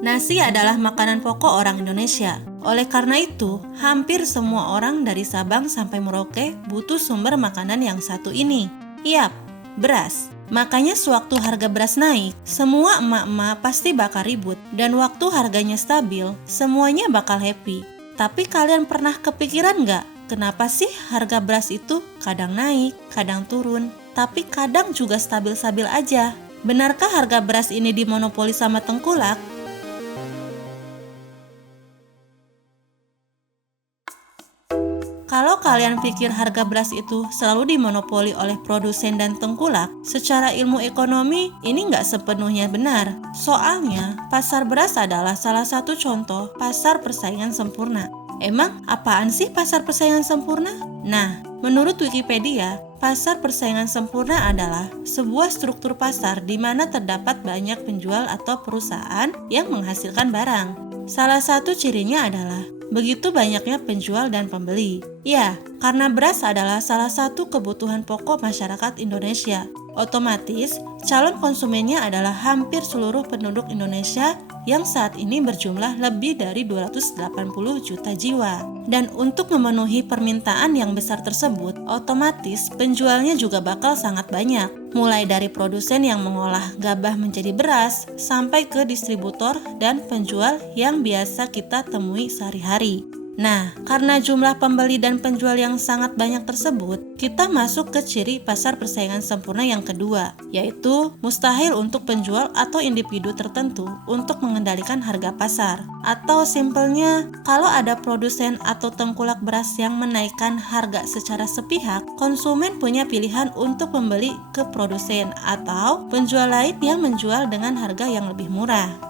Nasi adalah makanan pokok orang Indonesia. Oleh karena itu, hampir semua orang dari Sabang sampai Merauke butuh sumber makanan yang satu ini. Yap, beras. Makanya sewaktu harga beras naik, semua emak-emak pasti bakal ribut. Dan waktu harganya stabil, semuanya bakal happy. Tapi kalian pernah kepikiran nggak? Kenapa sih harga beras itu kadang naik, kadang turun, tapi kadang juga stabil-stabil aja? Benarkah harga beras ini dimonopoli sama tengkulak? Kalau kalian pikir harga beras itu selalu dimonopoli oleh produsen dan tengkulak, secara ilmu ekonomi ini nggak sepenuhnya benar. Soalnya, pasar beras adalah salah satu contoh pasar persaingan sempurna. Emang apaan sih pasar persaingan sempurna? Nah, menurut Wikipedia, pasar persaingan sempurna adalah sebuah struktur pasar di mana terdapat banyak penjual atau perusahaan yang menghasilkan barang. Salah satu cirinya adalah begitu banyaknya penjual dan pembeli. Ya, karena beras adalah salah satu kebutuhan pokok masyarakat Indonesia. Otomatis, calon konsumennya adalah hampir seluruh penduduk Indonesia yang saat ini berjumlah lebih dari 280 juta jiwa. Dan untuk memenuhi permintaan yang besar tersebut, otomatis penjualnya juga bakal sangat banyak. Mulai dari produsen yang mengolah gabah menjadi beras, sampai ke distributor dan penjual yang biasa kita temui sehari-hari. Nah, karena jumlah pembeli dan penjual yang sangat banyak tersebut, kita masuk ke ciri pasar persaingan sempurna yang kedua, yaitu mustahil untuk penjual atau individu tertentu untuk mengendalikan harga pasar. Atau simpelnya, kalau ada produsen atau tengkulak beras yang menaikkan harga secara sepihak, konsumen punya pilihan untuk membeli ke produsen atau penjual lain yang menjual dengan harga yang lebih murah.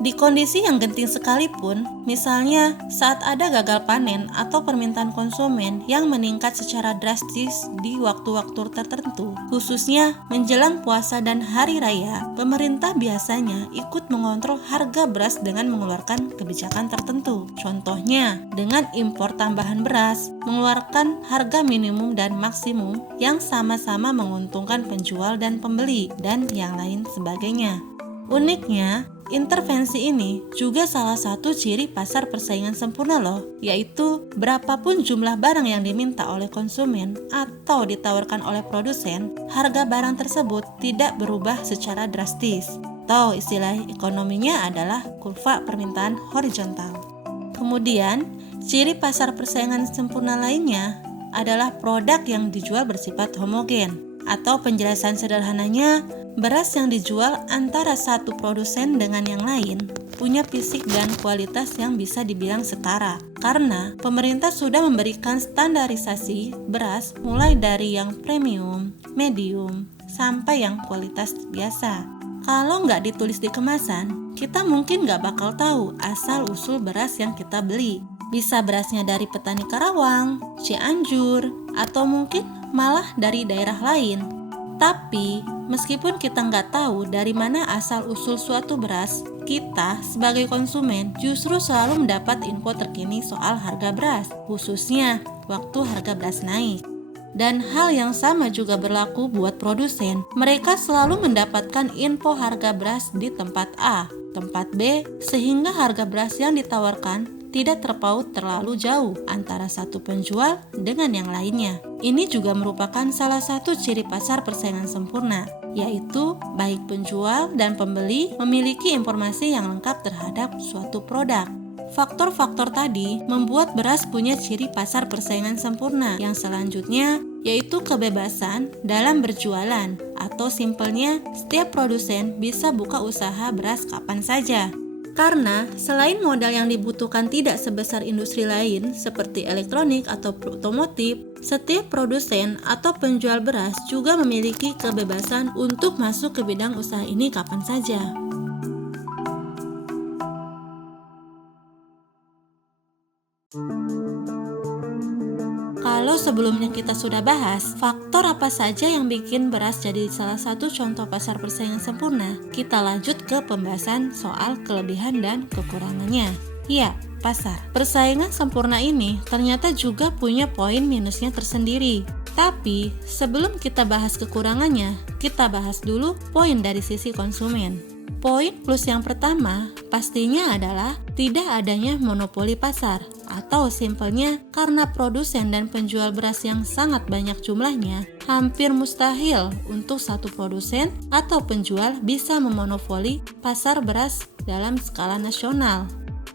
Di kondisi yang genting sekalipun, misalnya saat ada gagal panen atau permintaan konsumen yang meningkat secara drastis di waktu-waktu tertentu, khususnya menjelang puasa dan hari raya, pemerintah biasanya ikut mengontrol harga beras dengan mengeluarkan kebijakan tertentu. Contohnya, dengan impor tambahan beras, mengeluarkan harga minimum dan maksimum yang sama-sama menguntungkan penjual dan pembeli, dan yang lain sebagainya. Uniknya, intervensi ini juga salah satu ciri pasar persaingan sempurna loh, yaitu berapapun jumlah barang yang diminta oleh konsumen atau ditawarkan oleh produsen, harga barang tersebut tidak berubah secara drastis. Atau istilah ekonominya adalah kurva permintaan horizontal. Kemudian, ciri pasar persaingan sempurna lainnya adalah produk yang dijual bersifat homogen, atau penjelasan sederhananya, beras yang dijual antara satu produsen dengan yang lain punya fisik dan kualitas yang bisa dibilang setara, karena pemerintah sudah memberikan standarisasi beras mulai dari yang premium, medium, sampai yang kualitas biasa. Kalau nggak ditulis di kemasan, kita mungkin nggak bakal tahu asal-usul beras yang kita beli. Bisa berasnya dari petani Karawang, Cianjur, atau mungkin malah dari daerah lain. Tapi, meskipun kita nggak tahu dari mana asal-usul suatu beras, kita sebagai konsumen justru selalu mendapat info terkini soal harga beras, khususnya waktu harga beras naik. Dan hal yang sama juga berlaku buat produsen. Mereka selalu mendapatkan info harga beras di tempat A, tempat B, sehingga harga beras yang ditawarkan tidak terpaut terlalu jauh antara satu penjual dengan yang lainnya. Ini juga merupakan salah satu ciri pasar persaingan sempurna, yaitu baik penjual dan pembeli memiliki informasi yang lengkap terhadap suatu produk. Faktor-faktor tadi membuat beras punya ciri pasar persaingan sempurna yang selanjutnya yaitu kebebasan dalam berjualan, atau simpelnya setiap produsen bisa buka usaha beras kapan saja. Karena selain modal yang dibutuhkan tidak sebesar industri lain seperti elektronik atau otomotif, setiap produsen atau penjual beras juga memiliki kebebasan untuk masuk ke bidang usaha ini kapan saja. Kalau sebelumnya kita sudah bahas faktor apa saja yang bikin beras jadi salah satu contoh pasar persaingan sempurna, kita lanjut ke pembahasan soal kelebihan dan kekurangannya. Ya, pasar persaingan sempurna ini ternyata juga punya poin minusnya tersendiri. Tapi sebelum kita bahas kekurangannya, kita bahas dulu poin dari sisi konsumen. Poin plus yang pertama pastinya adalah tidak adanya monopoli pasar, atau simpelnya karena produsen dan penjual beras yang sangat banyak jumlahnya, hampir mustahil untuk satu produsen atau penjual bisa memonopoli pasar beras dalam skala nasional.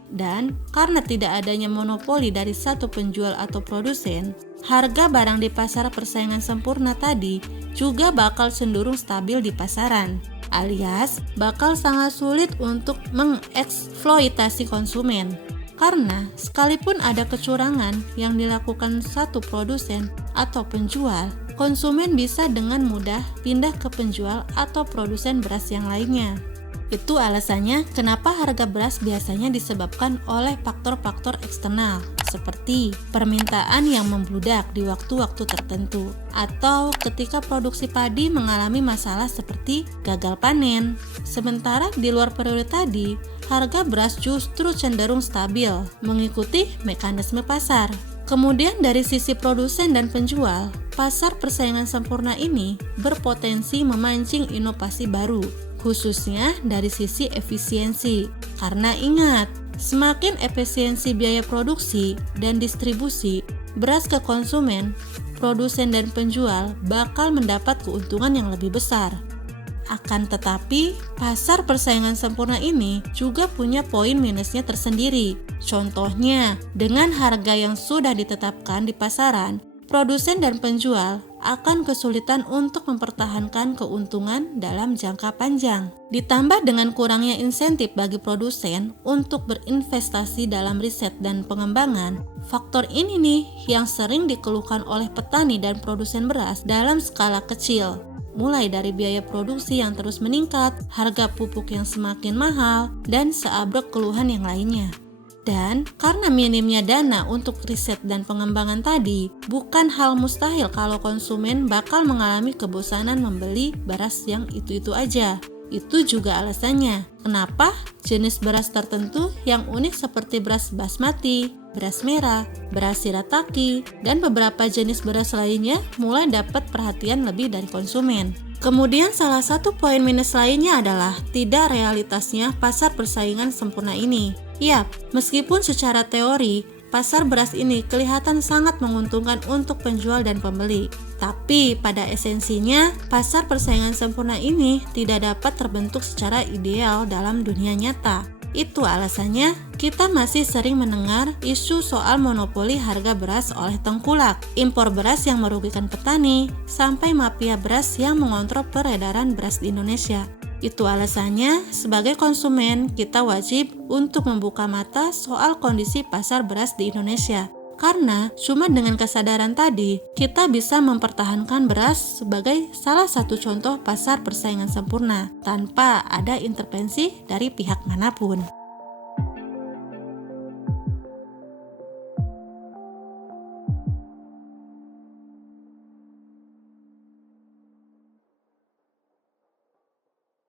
Dan karena tidak adanya monopoli dari satu penjual atau produsen, harga barang di pasar persaingan sempurna tadi juga bakal cenderung stabil di pasaran, alias bakal sangat sulit untuk mengeksploitasi konsumen. Karena sekalipun ada kecurangan yang dilakukan satu produsen atau penjual, konsumen bisa dengan mudah pindah ke penjual atau produsen beras yang lainnya. Itu alasannya kenapa harga beras biasanya disebabkan oleh faktor-faktor eksternal seperti permintaan yang membludak di waktu-waktu tertentu, atau ketika produksi padi mengalami masalah seperti gagal panen. Sementara di luar periode tadi, harga beras justru cenderung stabil mengikuti mekanisme pasar. Kemudian dari sisi produsen dan penjual, pasar persaingan sempurna ini berpotensi memancing inovasi baru, khususnya dari sisi efisiensi. Karena ingat, semakin efisiensi biaya produksi dan distribusi beras ke konsumen, produsen dan penjual bakal mendapat keuntungan yang lebih besar. Akan tetapi, pasar persaingan sempurna ini juga punya poin minusnya tersendiri. Contohnya, dengan harga yang sudah ditetapkan di pasaran, produsen dan penjual akan kesulitan untuk mempertahankan keuntungan dalam jangka panjang. Ditambah dengan kurangnya insentif bagi produsen untuk berinvestasi dalam riset dan pengembangan, faktor ini nih yang sering dikeluhkan oleh petani dan produsen beras dalam skala kecil. Mulai dari biaya produksi yang terus meningkat, harga pupuk yang semakin mahal, dan seabrek keluhan yang lainnya. Dan karena minimnya dana untuk riset dan pengembangan tadi, bukan hal mustahil kalau konsumen bakal mengalami kebosanan membeli beras yang itu-itu aja. Itu juga alasannya kenapa jenis beras tertentu yang unik seperti beras basmati, beras merah, beras shirataki, dan beberapa jenis beras lainnya mulai dapat perhatian lebih dari konsumen. Kemudian salah satu poin minus lainnya adalah tidak realitasnya pasar persaingan sempurna ini. Yap, meskipun secara teori pasar beras ini kelihatan sangat menguntungkan untuk penjual dan pembeli, tapi pada esensinya pasar persaingan sempurna ini tidak dapat terbentuk secara ideal dalam dunia nyata. Itu alasannya kita masih sering mendengar isu soal monopoli harga beras oleh tengkulak, impor beras yang merugikan petani, sampai mafia beras yang mengontrol peredaran beras di Indonesia. Itu alasannya sebagai konsumen kita wajib untuk membuka mata soal kondisi pasar beras di Indonesia. Karena cuma dengan kesadaran tadi, kita bisa mempertahankan beras sebagai salah satu contoh pasar persaingan sempurna tanpa ada intervensi dari pihak manapun.